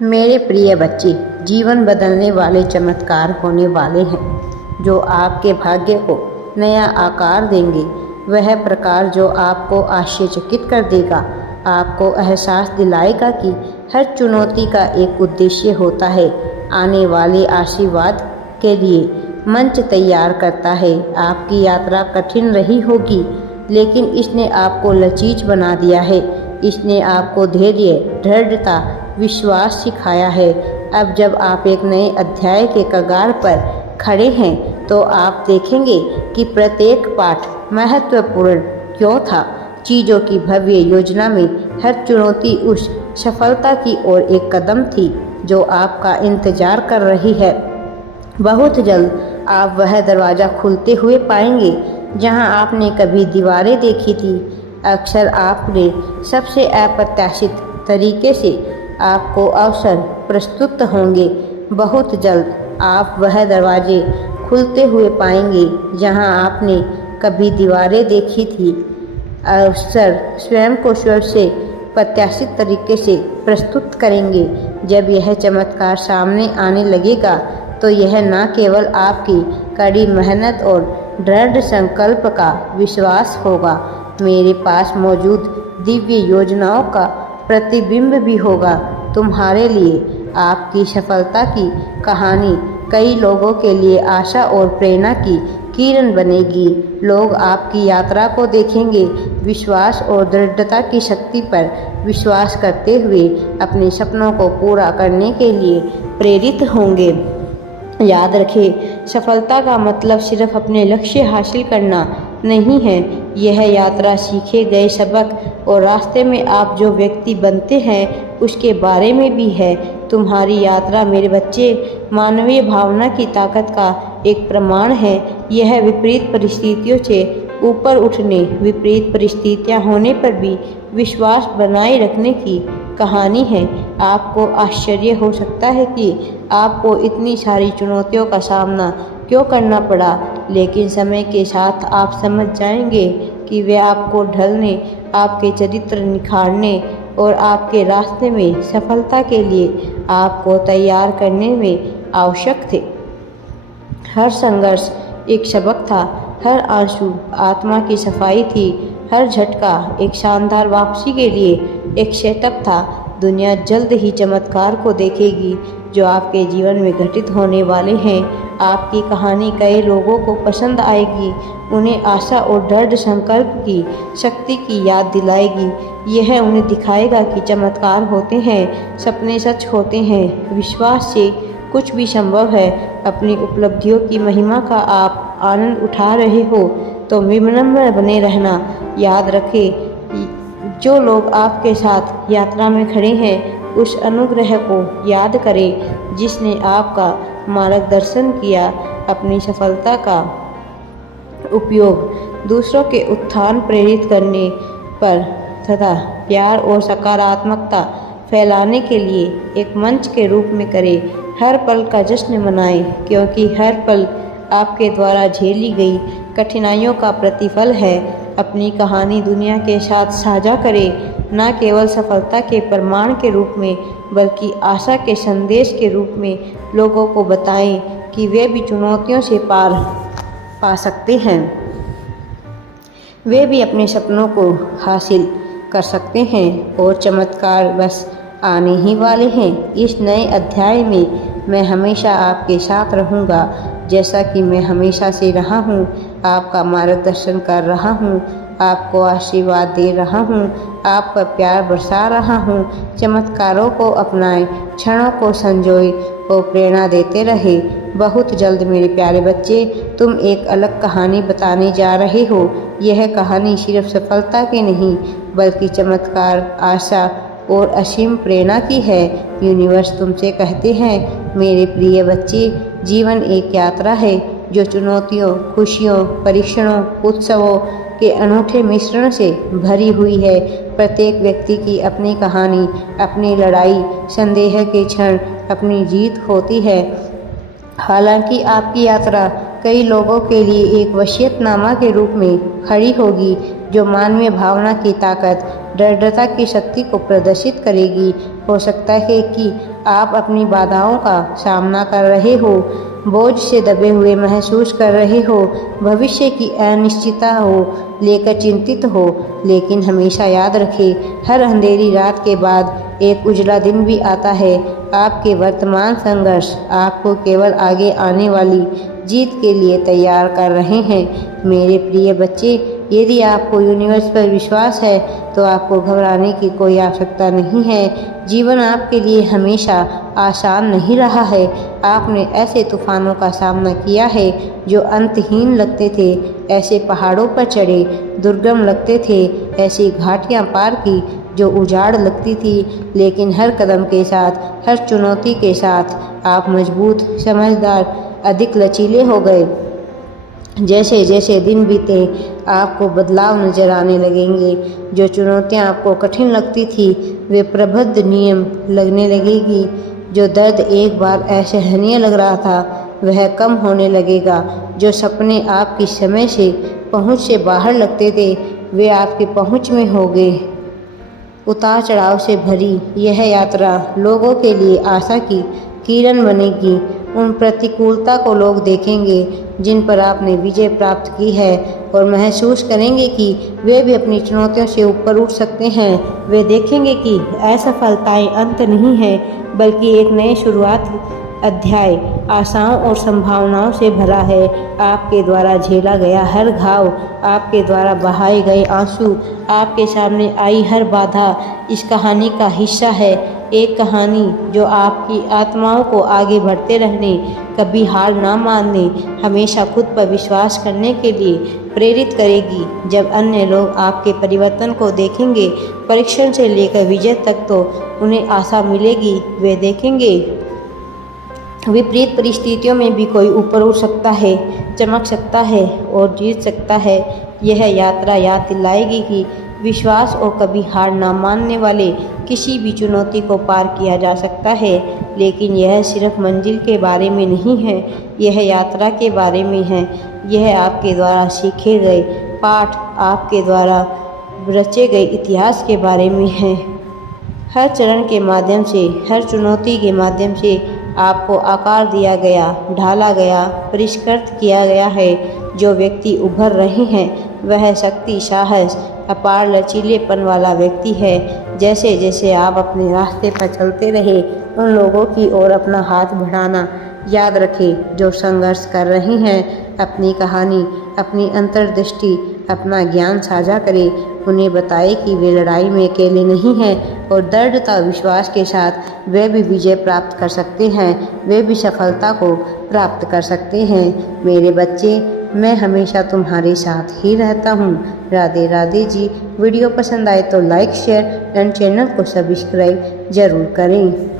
मेरे प्रिय बच्चे, जीवन बदलने वाले चमत्कार होने वाले हैं जो आपके भाग्य को नया आकार देंगे। वह प्रकार जो आपको आश्चर्यचकित कर देगा, आपको एहसास दिलाएगा कि हर चुनौती का एक उद्देश्य होता है, आने वाले आशीर्वाद के लिए मंच तैयार करता है। आपकी यात्रा कठिन रही होगी, लेकिन इसने आपको लचीज बना दिया है। इसने आपको धैर्य, दृढ़ता, विश्वास सिखाया है। अब जब आप एक नए अध्याय के कगार पर खड़े हैं, तो आप देखेंगे कि प्रत्येक पाठ महत्वपूर्ण क्यों था। चीज़ों की भव्य योजना में हर चुनौती उस सफलता की ओर एक कदम थी जो आपका इंतजार कर रही है। बहुत जल्द आप वह दरवाज़ा खुलते हुए पाएंगे जहां आपने कभी दीवारें देखी थी। अक्सर आपने सबसे अप्रत्याशित तरीके से आपको अवसर प्रस्तुत होंगे। बहुत जल्द आप वह दरवाजे खुलते हुए पाएंगे जहां आपने कभी दीवारें देखी थी। अवसर स्वयं को सबसे प्रत्याशित तरीके से प्रस्तुत करेंगे। जब यह चमत्कार सामने आने लगेगा, तो यह न केवल आपकी कड़ी मेहनत और दृढ़ संकल्प का विश्वास होगा, मेरे पास मौजूद दिव्य योजनाओं का प्रतिबिंब भी होगा। तुम्हारे लिए आपकी सफलता की कहानी कई लोगों के लिए आशा और प्रेरणा की किरण बनेगी। लोग आपकी यात्रा को देखेंगे, विश्वास और दृढ़ता की शक्ति पर विश्वास करते हुए अपने सपनों को पूरा करने के लिए प्रेरित होंगे। याद रखें, सफलता का मतलब सिर्फ अपने लक्ष्य हासिल करना नहीं है। यह यात्रा सीखे गए सबक और रास्ते में आप जो व्यक्ति बनते हैं उसके बारे में भी है। तुम्हारी यात्रा मेरे बच्चे मानवीय भावना की ताकत का एक प्रमाण है। यह विपरीत परिस्थितियों से ऊपर उठने, विपरीत परिस्थितियां होने पर भी विश्वास बनाए रखने की कहानी है। आपको आश्चर्य हो सकता है कि आपको इतनी सारी चुनौतियों का सामना क्यों करना पड़ा, लेकिन समय के साथ आप समझ जाएंगे कि वे आपको ढलने, आपके चरित्र निखारने और आपके रास्ते में सफलता के लिए आपको तैयार करने में आवश्यक थे। हर संघर्ष एक सबक था, हर आंसू आत्मा की सफाई थी, हर झटका एक शानदार वापसी के लिए एक सेटअप था। दुनिया जल्द ही चमत्कार को देखेगी जो आपके जीवन में घटित होने वाले हैं। आपकी कहानी कई लोगों को पसंद आएगी, उन्हें आशा और दृढ़ संकल्प की शक्ति की याद दिलाएगी। यह उन्हें दिखाएगा कि चमत्कार होते हैं, सपने सच होते हैं, विश्वास से कुछ भी संभव है। अपनी उपलब्धियों की महिमा का आप आनंद उठा रहे हो तो विनम्र बने रहना। याद रखें, जो लोग आपके साथ यात्रा में खड़े हैं उस अनुग्रह को याद करें जिसने आपका मार्गदर्शन किया। अपनी सफलता का उपयोग दूसरों के उत्थान प्रेरित करने पर तथा प्यार और सकारात्मकता फैलाने के लिए एक मंच के रूप में करें। हर पल का जश्न मनाएं, क्योंकि हर पल आपके द्वारा झेली गई कठिनाइयों का प्रतिफल है। अपनी कहानी दुनिया के साथ साझा करें, न केवल सफलता के प्रमाण के रूप में बल्कि आशा के संदेश के रूप में। लोगों को बताएं कि वे भी चुनौतियों से पार पा सकते हैं, वे भी अपने सपनों को हासिल कर सकते हैं और चमत्कार बस आने ही वाले हैं। इस नए अध्याय में मैं हमेशा आपके साथ रहूँगा, जैसा कि मैं हमेशा से रहा हूँ। आपका मार्गदर्शन कर रहा हूँ, आपको आशीर्वाद दे रहा हूँ, आप पर प्यार बरसा रहा हूँ। चमत्कारों को अपनाएं, क्षणों को संजोए और प्रेरणा देते रहे। बहुत जल्द मेरे प्यारे बच्चे, तुम एक अलग कहानी बताने जा रहे हो। यह कहानी सिर्फ सफलता की नहीं बल्कि चमत्कार, आशा और असीम प्रेरणा की है। यूनिवर्स तुमसे कहते हैं, मेरे प्रिय बच्चे, जीवन एक यात्रा है जो चुनौतियों, खुशियों, परीक्षणों, उत्सवों के अनूठे मिश्रण से भरी हुई है। प्रत्येक व्यक्ति की अपनी कहानी, अपनी लड़ाई, संदेह के क्षण, अपनी जीत होती है। हालांकि आपकी यात्रा कई लोगों के लिए एक वसीयतनामा के रूप में खड़ी होगी जो मानवीय भावना की ताकत, दृढ़ता की शक्ति को प्रदर्शित करेगी। हो सकता है कि आप अपनी बाधाओं का सामना कर रहे हो, बोझ से दबे हुए महसूस कर रहे हो, भविष्य की अनिश्चितता हो लेकर चिंतित हो, लेकिन हमेशा याद रखें, हर अंधेरी रात के बाद एक उजला दिन भी आता है। आपके वर्तमान संघर्ष आपको केवल आगे आने वाली जीत के लिए तैयार कर रहे हैं। मेरे प्रिय बच्चे, यदि आपको यूनिवर्स पर विश्वास है तो आपको घबराने की कोई आवश्यकता नहीं है। जीवन आपके लिए हमेशा आसान नहीं रहा है। आपने ऐसे तूफानों का सामना किया है जो अंतहीन लगते थे, ऐसे पहाड़ों पर चढ़े दुर्गम लगते थे, ऐसी घाटियाँ पार की जो उजाड़ लगती थी, लेकिन हर कदम के साथ, हर चुनौती के साथ आप मजबूत, समझदार, अधिक लचीले हो गए। जैसे जैसे दिन बीते आपको बदलाव नजर आने लगेंगे। जो चुनौतियाँ आपको कठिन लगती थी वे प्रबुद्ध नियम लगने लगेगी। जो दर्द एक बार असहनीय लग रहा था वह कम होने लगेगा। जो सपने आपकी समय से पहुँच से बाहर लगते थे वे आपकी पहुँच में होंगे। उतार चढ़ाव से भरी यह यात्रा लोगों के लिए आशा की किरण बनेगी। उन प्रतिकूलता को लोग देखेंगे जिन पर आपने विजय प्राप्त की है और महसूस करेंगे कि वे भी अपनी चुनौतियों से ऊपर उठ सकते हैं। वे देखेंगे कि असफलताएं अंत नहीं है बल्कि एक नई शुरुआत अध्याय आशाओं और संभावनाओं से भरा है। आपके द्वारा झेला गया हर घाव, आपके द्वारा बहाए गए आंसू, आपके सामने आई हर बाधा इस कहानी का हिस्सा है। एक कहानी जो आपकी आत्माओं को आगे बढ़ते रहने, कभी हार ना मानने, हमेशा खुद पर विश्वास करने के लिए प्रेरित करेगी। जब अन्य लोग आपके परिवर्तन को देखेंगे, परीक्षण से लेकर विजय तक, तो उन्हें आशा मिलेगी। वे देखेंगे विपरीत परिस्थितियों में भी कोई ऊपर उठ सकता है, चमक सकता है और जीत सकता है। यह यात्रा याद दिलाएगी कि विश्वास और कभी हार ना मानने वाले किसी भी चुनौती को पार किया जा सकता है। लेकिन यह सिर्फ मंजिल के बारे में नहीं है, यह यात्रा के बारे में है। यह आपके द्वारा सीखे गए पाठ, आपके द्वारा रचे गए इतिहास के बारे में है। हर चरण के माध्यम से, हर चुनौती के माध्यम से आपको आकार दिया गया, ढाला गया, परिष्कृत किया गया है। जो व्यक्ति उभर रहे हैं वह शक्ति, साहस, अपार लचीलेपन वाला व्यक्ति है। जैसे जैसे आप अपने रास्ते पर चलते रहे, उन लोगों की ओर अपना हाथ बढ़ाना याद रखें जो संघर्ष कर रहे हैं। अपनी कहानी, अपनी अंतर्दृष्टि, अपना ज्ञान साझा करें। उन्हें बताएं कि वे लड़ाई में अकेले नहीं हैं और दृढ़ता विश्वास के साथ वे भी विजय प्राप्त कर सकते हैं, वे भी सफलता को प्राप्त कर सकते हैं। मेरे बच्चे, मैं हमेशा तुम्हारे साथ ही रहता हूँ। राधे राधे जी। वीडियो पसंद आए तो लाइक, शेयर एंड चैनल को सब्सक्राइब जरूर करें।